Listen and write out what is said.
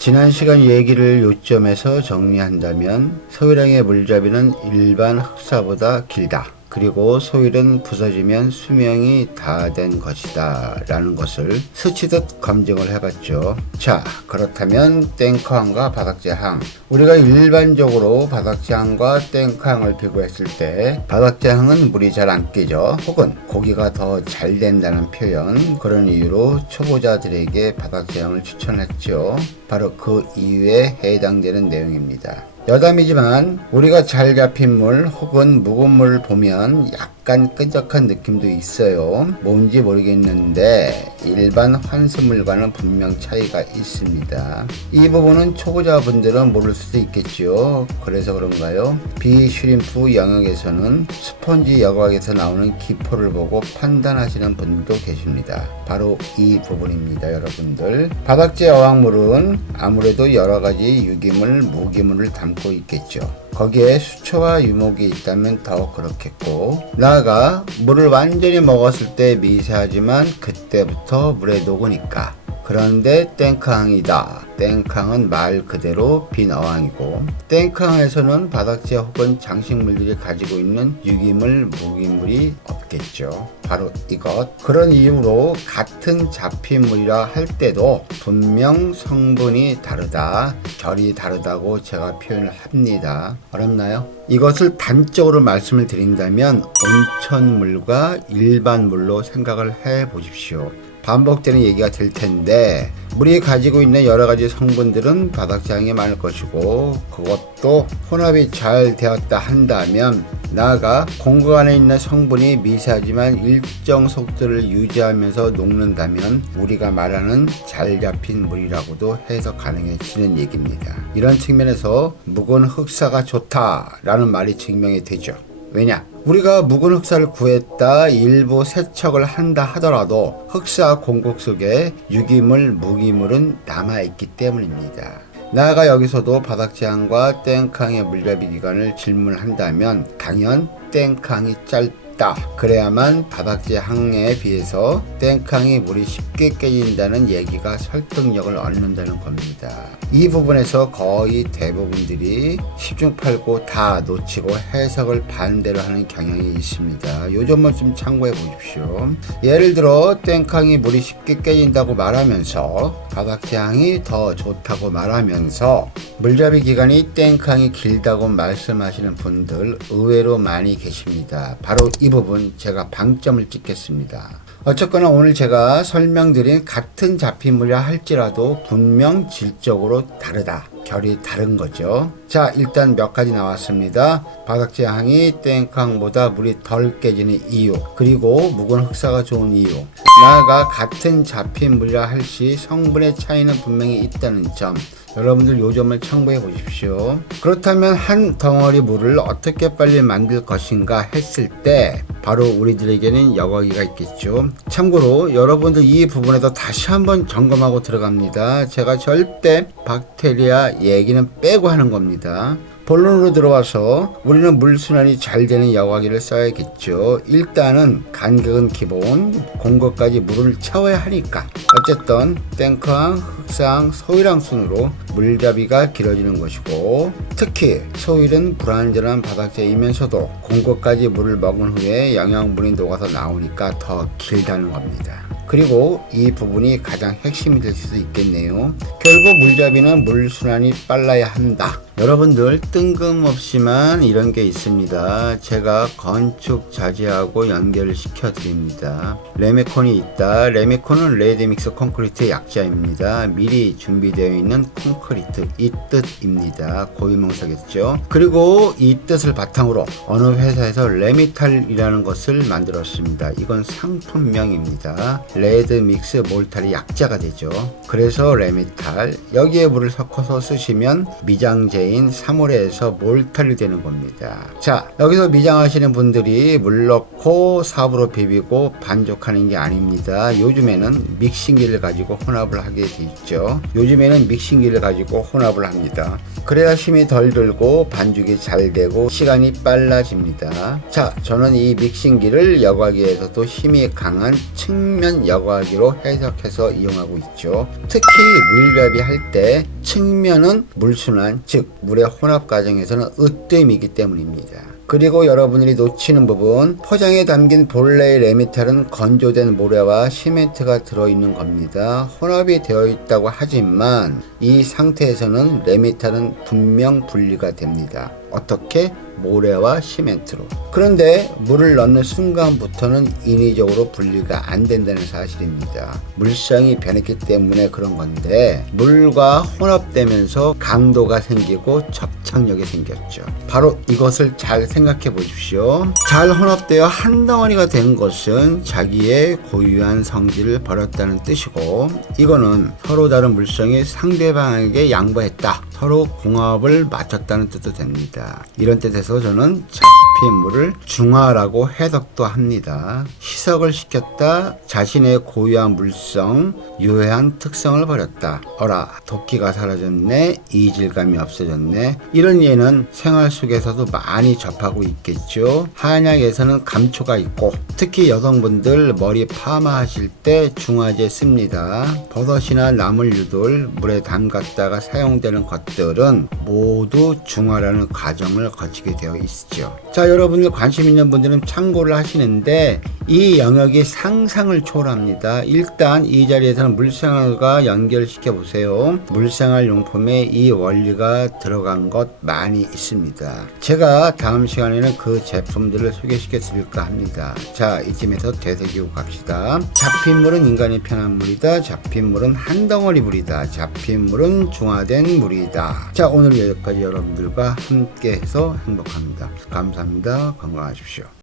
지난 시간 얘기를 요점에서 정리한다면 소유량의 물잡이는 일반 흡사보다 길다. 그리고 소율은 부서지면 수명이 다 된 것이다 라는 것을 스치듯 검증을 해봤죠. 자, 그렇다면 탱크항과 바닥재항, 우리가 일반적으로 바닥재항과 탱크항을 비교했을 때 바닥재항은 물이 잘 안 깨져 혹은 고기가 더 잘 된다는 표현, 그런 이유로 초보자들에게 바닥재항을 추천했죠. 바로 그 이유에 해당되는 내용입니다. 여담이지만 우리가 잘 잡힌 물 혹은 묵은 물을 보면 약간 끈적한 느낌도 있어요. 뭔지 모르겠는데 일반 환수물과는 분명 차이가 있습니다. 이 부분은 초보자분들은 모를 수도 있겠죠. 그래서 그런가요? 비슈림프 영역에서는 스펀지 여과에서 나오는 기포를 보고 판단하시는 분들도 계십니다. 바로 이 부분입니다. 여러분들, 바닥재 어항물은 아무래도 여러가지 유기물, 무기물을 담고 있겠죠. 거기에 수초와 유목이 있다면 더 그렇겠고, 나아가 물을 완전히 먹었을 때 미세하지만 그때부터 물에 녹으니까. 그런데 탱크항이다. 탱크항은 말 그대로 빈 어항이고, 탱크항에서는 바닥재 혹은 장식물들이 가지고 있는 유기물, 무기물이 없겠죠. 바로 이것. 그런 이유로 같은 잡힌 물이라 할 때도 분명 성분이 다르다, 결이 다르다고 제가 표현을 합니다. 어렵나요? 이것을 단적으로 말씀을 드린다면 온천물과 일반 물로 생각을 해 보십시오. 반복되는 얘기가 될 텐데, 물이 가지고 있는 여러 가지 성분들은 바닥재항에 많을 것이고, 그것도 혼합이 잘 되었다 한다면, 나아가 공급 안에 있는 성분이 미세하지만 일정 속도를 유지하면서 녹는다면 우리가 말하는 잘 잡힌 물이라고도 해석 가능해지는 얘기입니다. 이런 측면에서 묵은 흑사가 좋다라는 말이 증명이 되죠. 왜냐? 우리가 묵은 흑사를 구했다, 일부 세척을 한다 하더라도 흑사 공급 속에 유기물, 무기물은 남아있기 때문입니다. 나아가 여기서도 바닥재항과 탱크항의 물잡이 기간을 질문한다면 당연 탱크항이 짧다. 그래야만 바닥재항에 비해서 탱크항이 물이 쉽게 깨진다는 얘기가 설득력을 얻는다는 겁니다. 이 부분에서 거의 대부분들이 10중 8구 다 놓치고 해석을 반대로 하는 경향이 있습니다. 요 점만 좀 참고해 보십시오. 예를 들어 탱크항이 물이 쉽게 깨진다고 말하면서 바닥재항이 더 좋다고 말하면서 물잡이 기간이 탱크항이 길다고 말씀하시는 분들 의외로 많이 계십니다. 바로 이 부분 제가 방점을 찍겠습니다. 어쨌거나 오늘 제가 설명드린 같은 잡힌물이라 할지라도 분명 질적으로 다르다, 결이 다른 거죠. 자, 일단 몇 가지 나왔습니다. 바닥재항이 탱크항보다 물이 덜 깨지는 이유, 그리고 묵은 흑사가 좋은 이유, 나아가 같은 잡힌 물이라 할 시 성분의 차이는 분명히 있다는 점, 여러분들 요 점을 참고해 보십시오. 그렇다면 한 덩어리 물을 어떻게 빨리 만들 것인가 했을 때 바로 우리들에게는 여과기가 있겠죠. 참고로 여러분들 이 부분에도 다시 한번 점검하고 들어갑니다. 제가 절대 박테리아 얘기는 빼고 하는 겁니다. 본론으로 들어와서 우리는 물순환이 잘 되는 여과기를 써야겠죠. 일단은 간격은 기본, 공급까지 물을 채워야 하니까. 어쨌든 탱크항, 흑사항, 소율항 순으로 물잡이가 길어지는 것이고, 특히 소율은 불완전한 바닥재이면서도 공급까지 물을 먹은 후에 영양분이 녹아서 나오니까 더 길다는 겁니다. 그리고 이 부분이 가장 핵심이 될 수도 있겠네요. 결국 물잡이는 물순환이 빨라야 한다. 여러분들 뜬금없이만 이런 게 있습니다. 제가 건축 자재하고 연결을 시켜드립니다. 레메콘이 있다. 레메콘은 레드믹스 콘크리트의 약자입니다. 미리 준비되어 있는 콘크리트, 이 뜻입니다. 고유명사겠죠. 그리고 이 뜻을 바탕으로 어느 회사에서 레미탈이라는 것을 만들었습니다. 이건 상품명입니다. 레드믹스 몰탈이 약자가 되죠. 그래서 레미탈, 여기에 물을 섞어서 쓰시면 미장제 상태인 3월에서 몰탈이 되는 겁니다. 자, 여기서 미장하시는 분들이 물 넣고 삽으로 비비고 반죽하는 게 아닙니다. 요즘에는 믹싱기를 가지고 혼합을 하게 돼 있죠. 요즘에는 믹싱기를 가지고 혼합을 합니다. 그래야 힘이 덜 들고 반죽이 잘 되고 시간이 빨라집니다. 자, 저는 이 믹싱기를 여과기에서도 힘이 강한 측면 여과기로 해석해서 이용하고 있죠. 특히 물잡이 할 때 측면은 물순환, 즉 물의 혼합 과정에서는 으뜸이기 때문입니다. 그리고 여러분들이 놓치는 부분, 포장에 담긴 본래의 레미탈은 건조된 모래와 시멘트가 들어있는 겁니다. 혼합이 되어 있다고 하지만 이 상태에서는 레미탈은 분명 분리가 됩니다. 어떻게? 모래와 시멘트로. 그런데 물을 넣는 순간부터는 인위적으로 분리가 안 된다는 사실입니다. 물성이 변했기 때문에 그런 건데, 물과 혼합되면서 강도가 생기고 접착력이 생겼죠. 바로 이것을 잘 생각해 보십시오. 잘 혼합되어 한 덩어리가 된 것은 자기의 고유한 성질을 버렸다는 뜻이고, 이거는 서로 다른 물성이 상대방에게 양보했다, 서로 궁합을 맞췄다는 뜻도 됩니다. 이런 뜻에서 저는 잡힌 물을 중화라고 해석도 합니다. 희석을 시켰다, 자신의 고유한 물성, 유해한 특성을 버렸다. 어라, 도끼가 사라졌네, 이질감이 없어졌네. 이런 예는 생활 속에서도 많이 접하고 있겠죠. 한약에서는 감초가 있고, 특히 여성분들 머리 파마하실 때 중화제 씁니다. 버섯이나 나물류들 물에 담갔다가 사용되는 것들은 모두 중화라는 과정을 거치게 되어 있죠. 자, 여러분들 관심 있는 분들은 참고를 하시는데 이 영역이 상상을 초월합니다. 일단 이 자리에서는 물생활과 연결시켜 보세요. 물생활 용품에 이 원리가 들어간 것 많이 있습니다. 제가 다음 시간에는 그 제품들을 소개시켜 드릴까 합니다. 자, 이쯤에서 되새기고 갑시다. 잡힌 물은 인간이 편한 물이다. 잡힌 물은 한 덩어리 물이다. 잡힌 물은 중화된 물이다. 자, 오늘 여기까지 여러분들과 함께해서 행복합니다. 감사합니다. 건강하십시오.